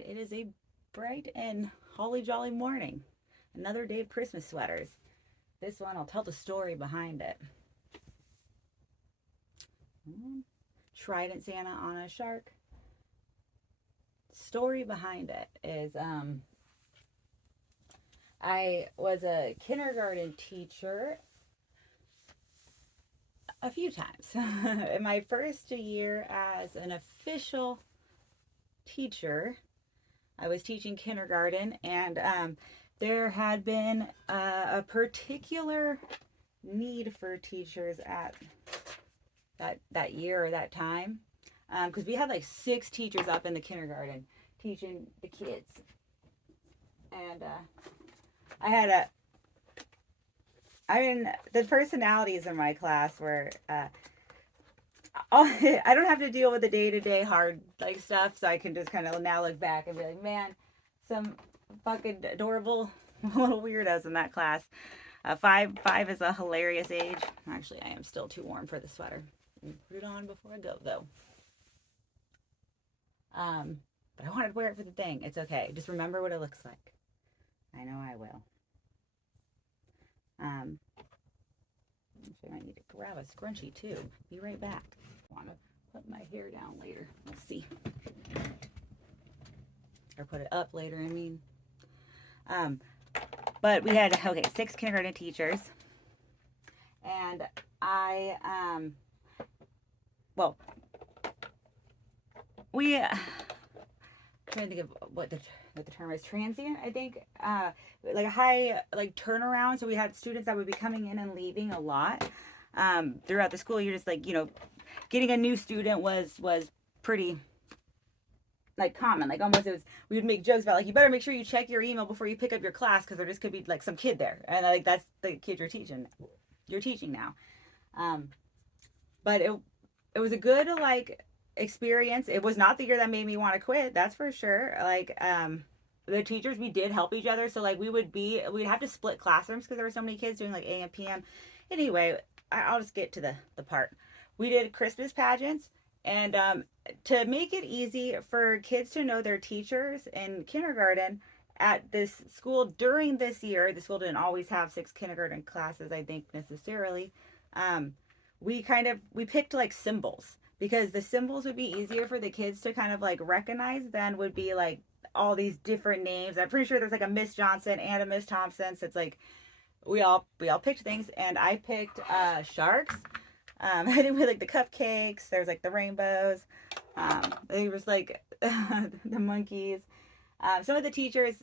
right, it is a bright and holly jolly morning. Another day of Christmas sweaters. This one, I'll tell the story behind it. Trident Santa on a shark. Story behind it is I was a kindergarten teacher a few times. In my first year as an official teacher, I was teaching kindergarten, and there had been a particular need for teachers at that year or that time, because we had like 6 teachers up in the kindergarten teaching the kids, and I had a. I mean, the personalities in my class were. I don't have to deal with the day to day hard like stuff, so I can just kind of now look back and be like, man, some fucking adorable little weirdos in that class. Five is a hilarious age. Actually, I am still too warm for the sweater. Put it on before I go though. But I wanted to wear it for the thing. It's okay. Just remember what it looks like. I know I will. Actually, I need to grab a scrunchie too. Be right back. I want to put my hair down later. Let's see. Or put it up later, I mean. But we had, okay, 6 kindergarten teachers. And well, I'm trying to think of what the term is, transient, I think, like a high like turnaround. So we had students that would be coming in and leaving a lot throughout the school year. Just like, getting a new student was pretty like common. Like almost it was, we would make jokes about like, you better make sure you check your email before you pick up your class, because there just could be like some kid there, and like that's the kid you're teaching now. But it was a good like experience. It was not the year that made me want to quit, that's for sure. Like the teachers, we did help each other. So like we'd have to split classrooms because there were so many kids doing like AM PM. Anyway, I'll just get to the part. We did Christmas pageants, and to make it easy for kids to know their teachers in kindergarten at this school during this year, the school didn't always have 6 kindergarten classes, I think, necessarily. We picked like symbols, because the symbols would be easier for the kids to kind of like recognize than would be like all these different names. I'm pretty sure there's like a Miss Johnson and a Miss Thompson. So it's like we all picked things, and I picked sharks. I think we had like the cupcakes. There's like the rainbows. There was like the monkeys. Some of the teachers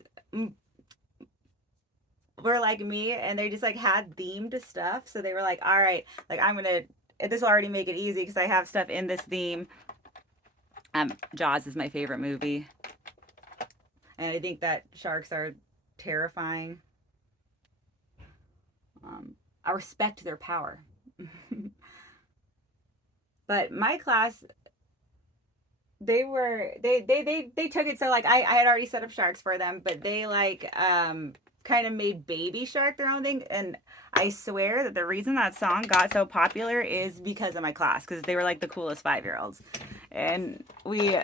were like me, and they just like had themed stuff. So they were like, all right, like this will already make it easy because I have stuff in this theme. Jaws is my favorite movie, and I think that sharks are terrifying. I respect their power. But my class, they took it, so like I had already set up sharks for them, but they like kind of made Baby Shark their own thing. And I swear that the reason that song got so popular is because of my class, because they were like the coolest 5-year-olds. And we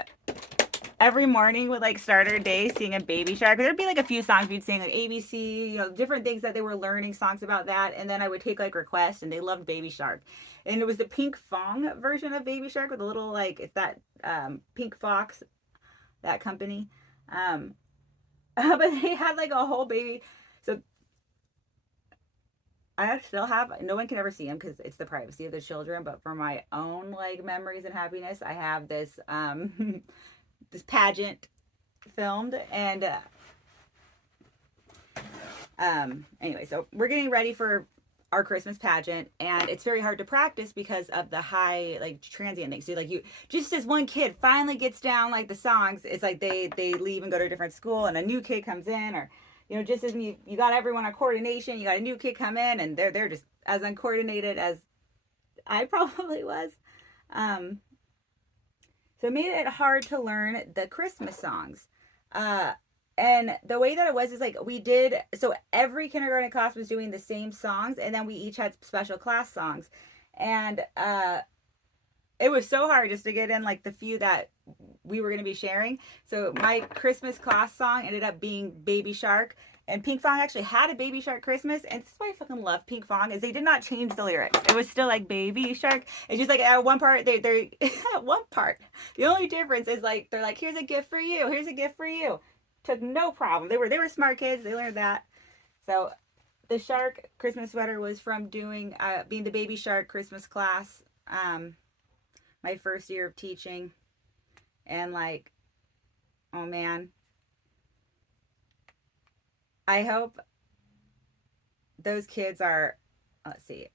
every morning would like start our day singing Baby Shark. There'd be like a few songs we'd sing, like ABC, different things that they were learning, songs about that. And then I would take like requests, and they loved Baby Shark. And it was the Pink Fong version of Baby Shark with a little like, it's that Pink Fox, that company. But they had like a whole baby. So I still have, no one can ever see them because it's the privacy of the children. But for my own like memories and happiness, I have this this pageant filmed. And anyway, so we're getting ready for our Christmas pageant, and it's very hard to practice because of the high like transient thing. So like, you just as one kid finally gets down like the songs, it's like they leave and go to a different school, and a new kid comes in, or just as you got everyone on coordination, you got a new kid come in, and they're just as uncoordinated as I probably was. So it made it hard to learn the Christmas songs. And the way that it was is like so every kindergarten class was doing the same songs, and then we each had special class songs. And it was so hard just to get in like the few that we were going to be sharing. So my Christmas class song ended up being Baby Shark. And Pink Fong actually had a Baby Shark Christmas, and this is why I fucking love Pink Fong is they did not change the lyrics. It was still like Baby Shark. It's just like at one part they're at one part. The only difference is like they're like, here's a gift for you, here's a gift for you. Took no problem. They were smart kids. They learned that. So the shark Christmas sweater was from doing being the Baby Shark Christmas class. My first year of teaching, and like, oh man, I hope those kids are, let's see,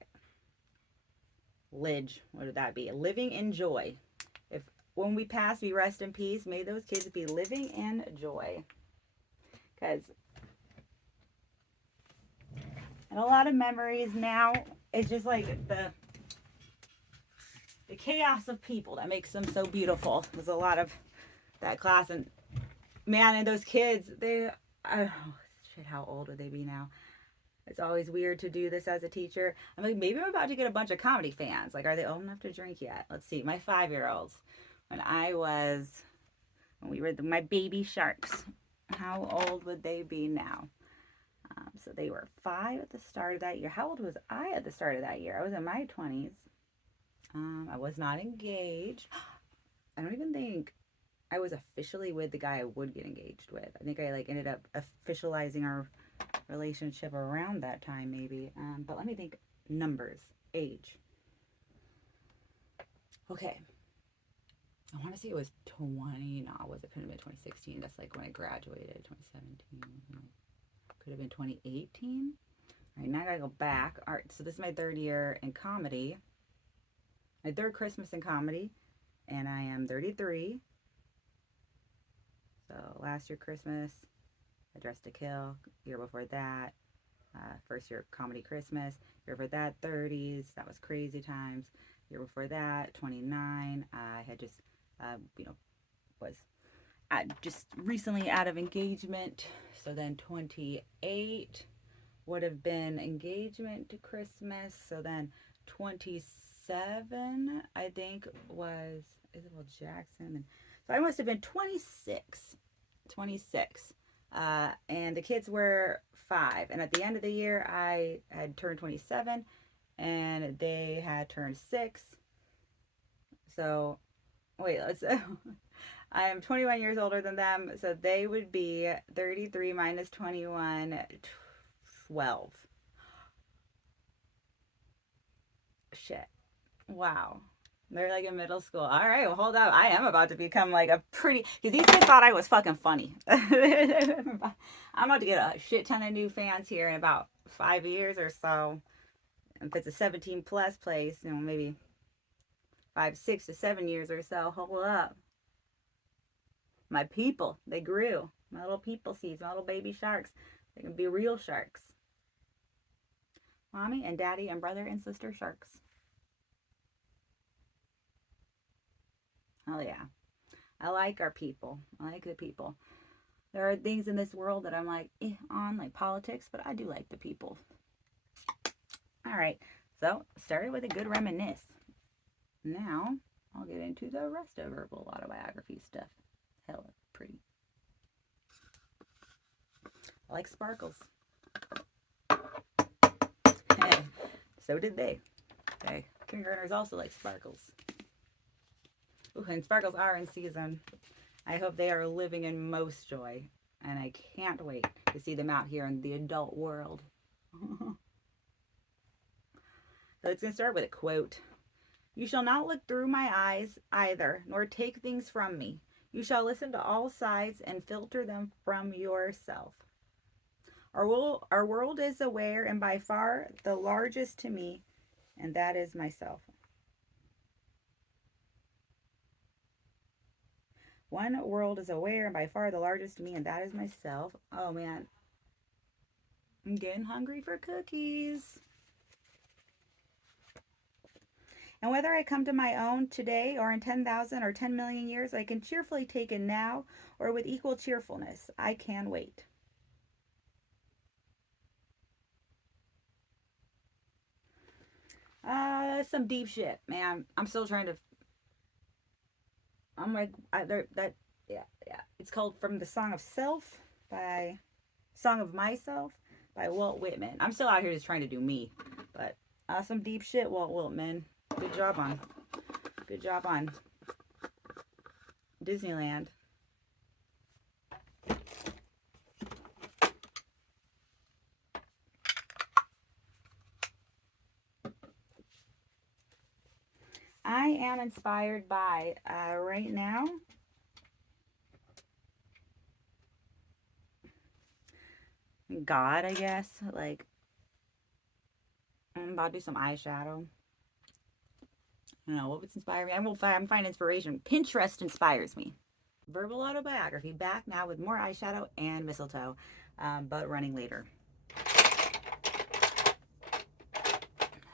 what would that be? Living in joy. If when we pass, we rest in peace. May those kids be living in joy. Because, and a lot of memories now, it's just like the chaos of people that makes them so beautiful. There's a lot of that class, and man, and those kids, oh shit, how old would they be now? It's always weird to do this as a teacher. I'm like, maybe I'm about to get a bunch of comedy fans. Like, are they old enough to drink yet? Let's see. My 5-year-olds, when we were my baby sharks, how old would they be now? So they were 5 at the start of that year. How old was I at the start of that year? I was in my 20s. I was not engaged. I don't even think I was officially with the guy I would get engaged with. I think I like ended up officializing our relationship around that time maybe. But let me think. Numbers, age. Okay. I want to say it was 20. No, it wasn't. It could have been 2016. That's like when I graduated. 2017. Could have been 2018. All right, now I gotta go back. All right, so this is my 3rd year in comedy. My 3rd Christmas in comedy, and I am 33. So last year Christmas, I Dressed to Kill. Year before that, first year comedy Christmas. Year before that, 30s. That was crazy times. Year before that, 29. I had just, was just recently out of engagement. So then 28 would have been engagement to Christmas. So then 27, I think, was Isabel Jackson. And so I must have been 26. And the kids were 5. And at the end of the year, I had turned 27, and they had turned 6. So, wait, I am 21 years older than them, so they would be 33 minus 21, 12. Shit. Wow. They're like in middle school. All right, well, hold up. I am about to become like a pretty, because these kids thought I was fucking funny. I'm about to get a shit ton of new fans here in about 5 years or so. If it's a 17 plus place, maybe 5, 6 to 7 years or so. Hold up. My people, they grew. My little people seeds, my little baby sharks. They can be real sharks. Mommy and daddy and brother and sister sharks. Oh yeah. I like our people. I like the people. There are things in this world that I'm like on, like politics, but I do like the people. All right. So started with a good reminisce. Now I'll get into the rest of verbal autobiography stuff. Hella pretty. I like sparkles. Hey, so did they. Okay. Kindergartners also like sparkles. Ooh, and sparkles are in season. I hope they are living in most joy. And I can't wait to see them out here in the adult world. So it's going to start with a quote. You shall not look through my eyes either, nor take things from me. You shall listen to all sides and filter them from yourself. Our world is aware and by far the largest to me, and that is myself. One world is aware and by far the largest to me, and that is myself. Oh man, I'm getting hungry for cookies. And whether I come to my own today or in 10,000 or 10 million years, I can cheerfully take it now or with equal cheerfulness. I can wait. Some deep shit, man. I'm still trying to I'm like, yeah, yeah. It's called From the Song of Self by Song of Myself by Walt Whitman. I'm still out here just trying to do me, but some deep shit, Walt Whitman. Good job on, good job on Disneyland. I am inspired by right now. God, I guess. Like, I'm about to do some eyeshadow. I don't know what would inspire me. I'm finding inspiration. Pinterest inspires me. Verbal Autobiography back now with more eyeshadow and mistletoe, but running later.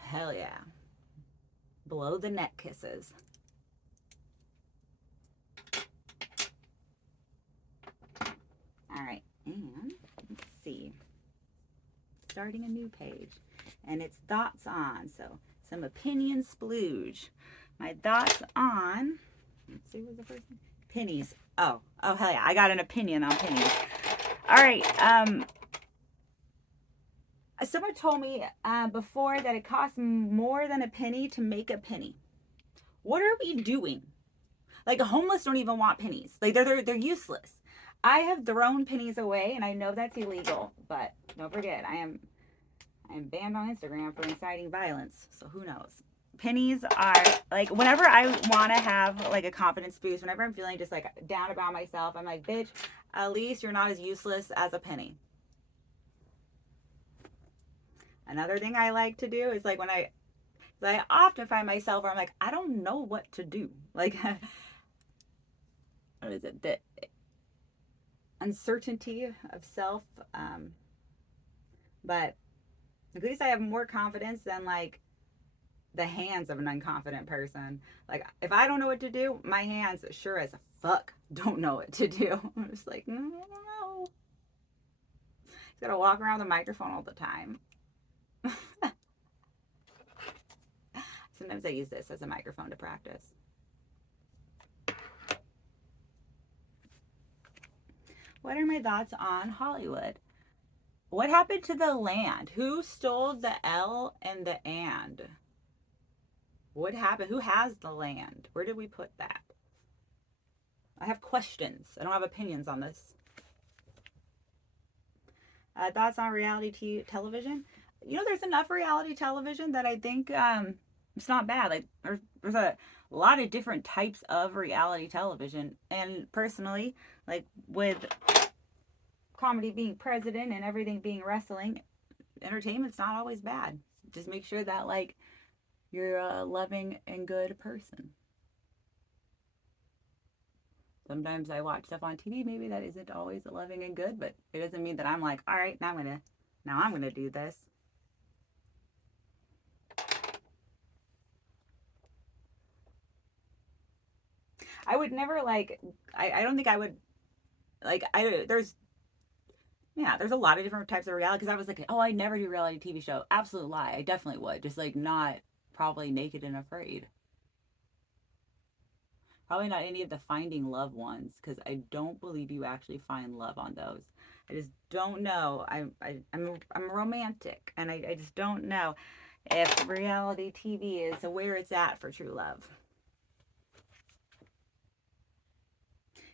Hell yeah. Below the neck kisses. All right, and let's see. Starting a new page, and it's thoughts on. So some opinion splooge. My thoughts on. Let's see, what was the first one? Pennies. Oh hell yeah! I got an opinion on pennies. All right. Someone told me before that it costs more than a penny to make a penny. What are we doing? Like, a homeless don't even want pennies. Like, they're useless. I have thrown pennies away, and I know that's illegal, but don't forget, I am banned on Instagram for inciting violence. So who knows? Pennies are like, whenever I want to have like a confidence boost, whenever I'm feeling just like down about myself, I'm like, bitch, at least you're not as useless as a penny. Another thing I like to do is like when I often find myself where I'm like, I don't know what to do. Like, what is it? The uncertainty of self. But at least I have more confidence than like the hands of an unconfident person. Like, if I don't know what to do, my hands sure as fuck don't know what to do. I'm just like, I don't know. Just gotta walk around the microphone all the time. Sometimes I use this as a microphone to practice. What are my thoughts on Hollywood? What happened to the land? Who stole the L and the and? What happened? Who has the land? Where did we put that? I have questions. I don't have opinions on this. Thoughts on reality television? You know, there's enough reality television that I think it's not bad. Like, there's a lot of different types of reality television. And personally, like with comedy being president and everything being wrestling, entertainment's not always bad. Just make sure that like you're a loving and good person. Sometimes I watch stuff on TV, maybe that isn't always loving and good, but it doesn't mean that I'm like, all right, now I'm gonna do this. I would never like. I don't think I would like. There's a lot of different types of reality. Because I was like, oh, I never do reality TV show. Absolute lie. I definitely would. Just like not probably Naked and Afraid. Probably not any of the Finding Love ones because I don't believe you actually find love on those. I just don't know. I'm romantic, and I just don't know if reality TV is where it's at for true love.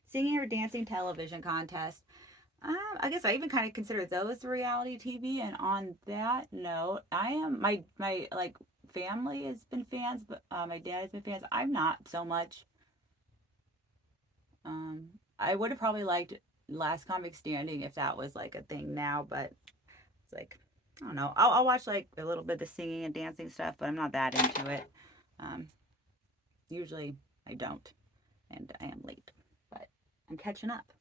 Singing or dancing television contest. I guess I even kind of consider those reality TV. And on that note, I am my like family has been fans, but my dad has been fans. I'm not so much. Um, I would have probably liked Last Comic Standing if that was like a thing now, but it's like I don't know. I'll watch like a little bit of the singing and dancing stuff, but I'm not that into it. Um, Usually I don't, and I am late, but I'm catching up.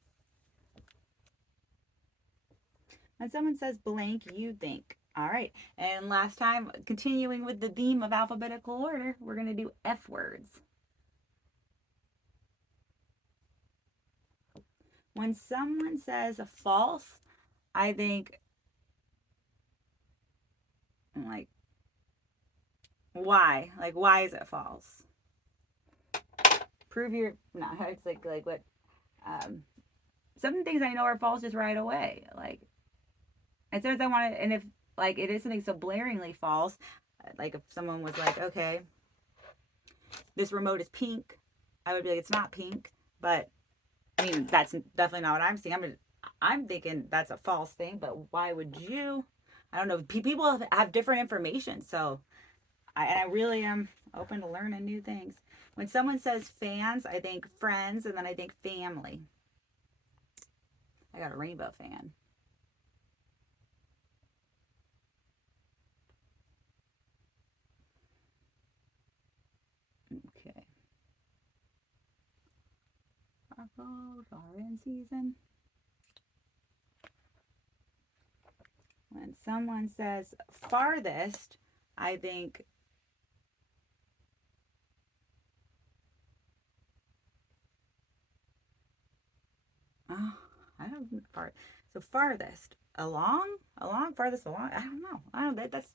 When someone says blank, you think. All right. And last time, continuing with the theme of alphabetical order, we're going to do F words. When someone says false, I think, like, why? Like, why is it false? Prove your, no, it's like what, um, some things I know are false just right away. Like, as soon as I want to, and if, like, it is something so blaringly false, like if someone was like, okay, this remote is pink, I would be like, it's not pink. But I mean, that's definitely not what I'm seeing. I'm thinking that's a false thing, but why would you? I don't know. People have different information, so I really am open to learning new things. When someone says fans, I think friends, and then I think family. I got a rainbow fan. Okay. Sparkles are in season. When someone says farthest, I think oh, I don't know. So farthest along, farthest along. I don't know. I don't. That's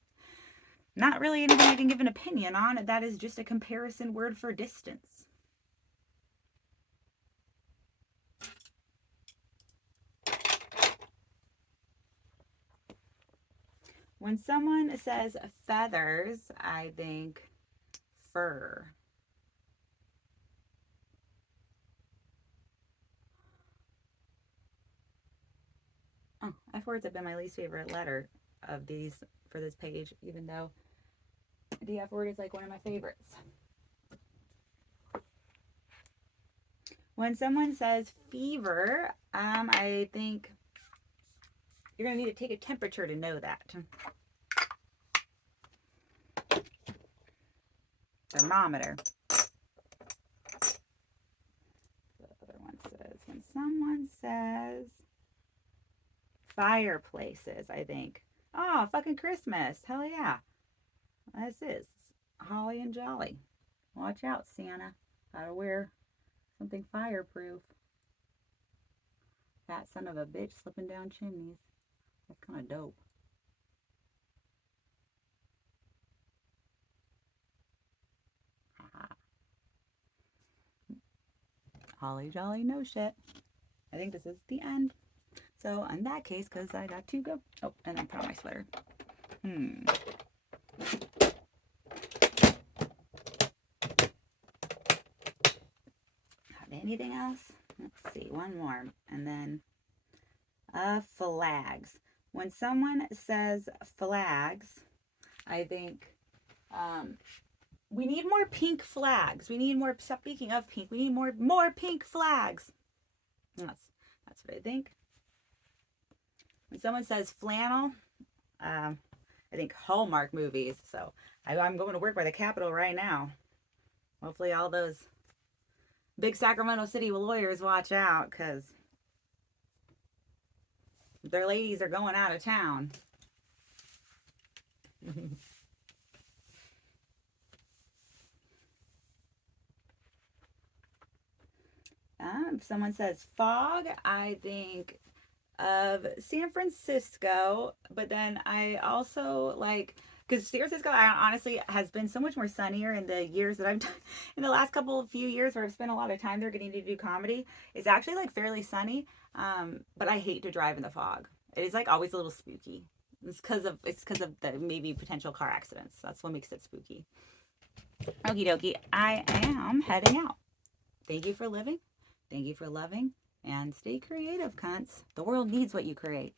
not really anything I can give an opinion on. That is just a comparison word for distance. When someone says feathers, I think fur. Oh, F words have been my least favorite letter of these for this page, even though the F word is like one of my favorites. When someone says fever, I think you're going to need to take a temperature to know that. Thermometer. The other one says, when someone says fireplaces, I think, oh, fucking Christmas. Hell yeah. This is holly and jolly. Watch out, Santa. Gotta wear something fireproof. That son of a bitch slipping down chimneys. That's kind of dope. Holly jolly, no shit. I think this is the end. So in that case, because I got to go. Oh, and I put on my sweater. Have anything else? Let's see, one more. And then flags. When someone says flags, I think we need more pink flags. We need more, speaking of pink, we need more pink flags. That's what I think. When someone says flannel, I think Hallmark movies. So I'm going to work by the Capitol right now. Hopefully all those big Sacramento City lawyers watch out, because their ladies are going out of town. If someone says fog, I think of San Francisco, but then I also like, because San Francisco honestly has been so much more sunnier in the years that I've done, in the last few years where I've spent a lot of time there getting to do comedy. It's actually like fairly sunny, but I hate to drive in the fog. It is like always a little spooky. It's because of the maybe potential car accidents. That's what makes it spooky. Okie dokie, I am heading out. Thank you for living. Thank you for loving. And stay creative, cunts. The world needs what you create.